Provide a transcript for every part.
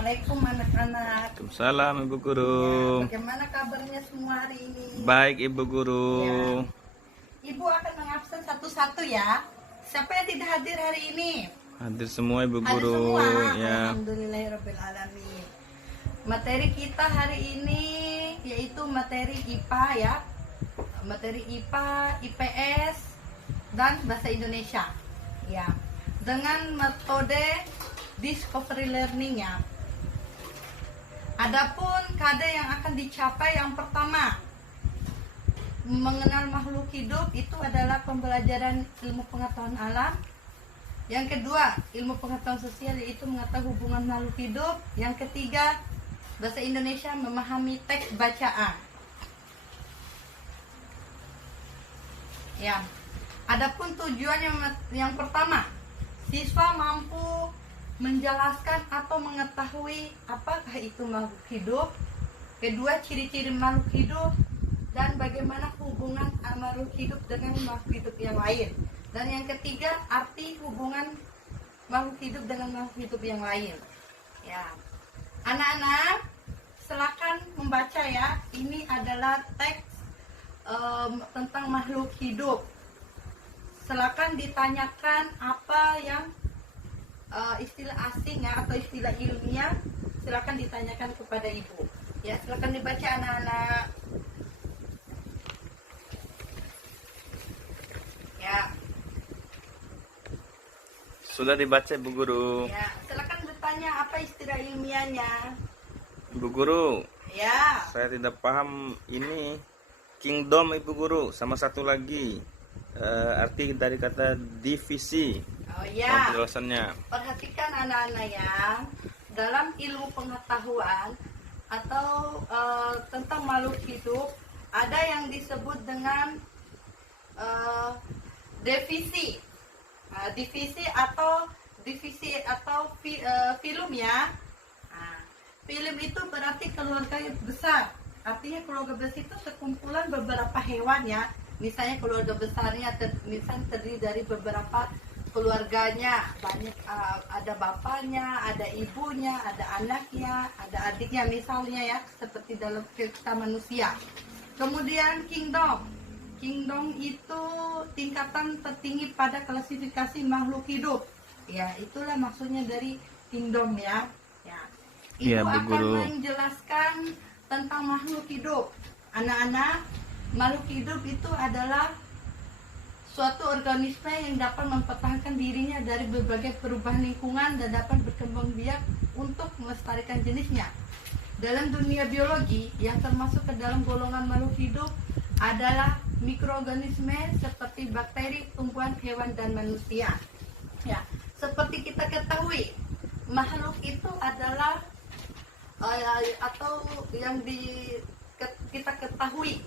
Assalamualaikum anak-anak. Waalaikumsalam Ibu Guru. Ya, bagaimana kabarnya semua hari ini? Baik Ibu Guru. Ya. Ibu akan mengabsen satu-satu ya. Siapa yang tidak hadir hari ini? Hadir semua Ibu Hadir Guru. semua. Ya. Alhamdulillahirobbilalamin. Materi kita hari ini yaitu materi IPA ya. Materi IPA, IPS dan bahasa Indonesia. Ya. Dengan metode discovery learning ya. Adapun KD yang akan dicapai yang pertama, mengenal makhluk hidup itu adalah pembelajaran ilmu pengetahuan alam. Yang kedua, ilmu pengetahuan sosial yaitu mengetahui hubungan makhluk hidup. Yang ketiga, bahasa Indonesia memahami teks bacaan. Ya. Adapun tujuan yang pertama, siswa mampu menjelaskan atau mengetahui apakah itu makhluk hidup. Kedua, ciri-ciri makhluk hidup dan bagaimana hubungan makhluk hidup dengan makhluk hidup yang lain. Dan yang ketiga, arti hubungan makhluk hidup dengan makhluk hidup yang lain. Ya, anak-anak, silakan membaca ya. Ini adalah teks tentang makhluk hidup. Silakan ditanyakan apa yang istilah asing ya, atau istilah ilmiah, silakan ditanyakan kepada ibu. Ya, silakan dibaca anak-anak. Ya. Sudah dibaca Ibu Guru. Ya, silakan bertanya apa istilah ilmiahnya. Ibu Guru, Ya. saya tidak paham ini kingdom Ibu Guru, sama satu lagi arti dari kata divisi. Oh ya. Penjelasannya. Perhatikan anak-anak ya, dalam ilmu pengetahuan atau tentang makhluk hidup ada yang disebut dengan divisi atau film ya. Nah, film itu berarti keluarga yang besar. Artinya keluarga besar itu sekumpulan beberapa hewan ya. Misalnya keluarga besarnya misalnya terdiri dari beberapa keluarganya, banyak, ada bapaknya, ada ibunya, ada anaknya, ada adiknya misalnya ya, seperti dalam kita manusia. Kemudian kingdom itu tingkatan tertinggi pada klasifikasi makhluk hidup. Ya, itulah maksudnya dari kingdom ya. Ya. Ibu Ya, Bu akan Guru. menjelaskan tentang makhluk hidup. Anak-anak, makhluk hidup itu adalah suatu organisme yang dapat mempertahankan dirinya dari berbagai perubahan lingkungan dan dapat berkembang biak untuk melestarikan jenisnya. Dalam dunia biologi, yang termasuk ke dalam golongan makhluk hidup adalah mikroorganisme seperti bakteri, tumbuhan, hewan, dan manusia. Ya, seperti kita ketahui, makhluk itu adalah atau yang kita ketahui,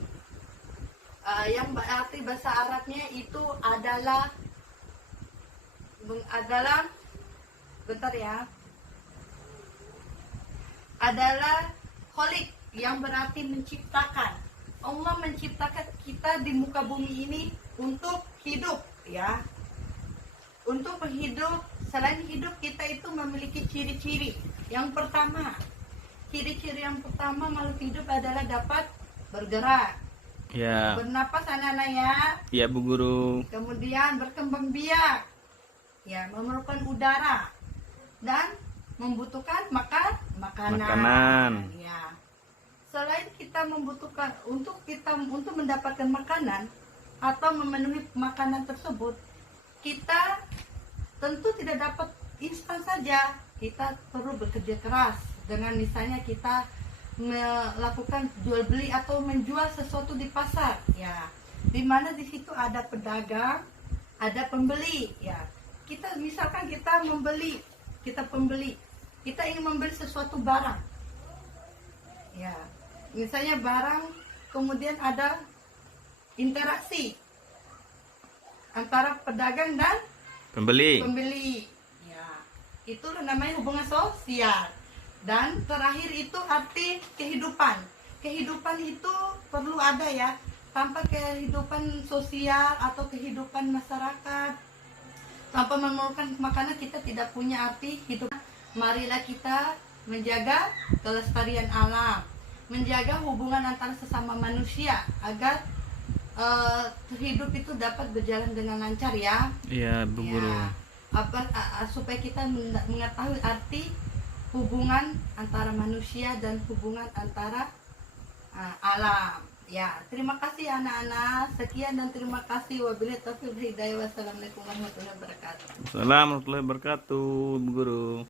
yang berarti bahasa Arabnya itu adalah bentar ya, adalah kholik, yang berarti menciptakan. Allah menciptakan kita di muka bumi ini untuk hidup ya, untuk hidup. Selain hidup, kita itu memiliki ciri-ciri. Yang pertama, ciri-ciri yang pertama makhluk hidup adalah dapat bergerak, Ya. bernapas anak-anak ya. Ya Bu Guru. Kemudian berkembang biak, ya, memerlukan udara dan membutuhkan makanan. Ya. Selain kita membutuhkan untuk mendapatkan makanan atau memenuhi makanan tersebut, kita tentu tidak dapat instan saja. Kita perlu bekerja keras dengan misalnya kita melakukan jual beli atau menjual sesuatu di pasar ya, dimana di situ ada pedagang, ada pembeli ya. Kita misalkan kita pembeli, kita ingin membeli sesuatu barang ya, misalnya barang, kemudian ada interaksi antara pedagang dan Pembeli. ya, itu namanya hubungan sosial. Dan terakhir itu arti kehidupan. Kehidupan itu perlu ada ya. Tanpa kehidupan sosial atau kehidupan masyarakat, tanpa memerlukan makanan, kita tidak punya arti hidup. Marilah kita menjaga kelestarian alam, menjaga hubungan antara sesama manusia agar hidup itu dapat berjalan dengan lancar ya. Iya, Bu Guru. Ya, supaya kita mengetahui arti hubungan antara manusia dan hubungan antara alam. Ya, terima kasih anak-anak. Sekian dan terima kasih. Wabillahi taufiq wal hidayah. Wassalamualaikum warahmatullahi wabarakatuh. Assalamualaikum warahmatullahi wabarakatuh, Bu Guru.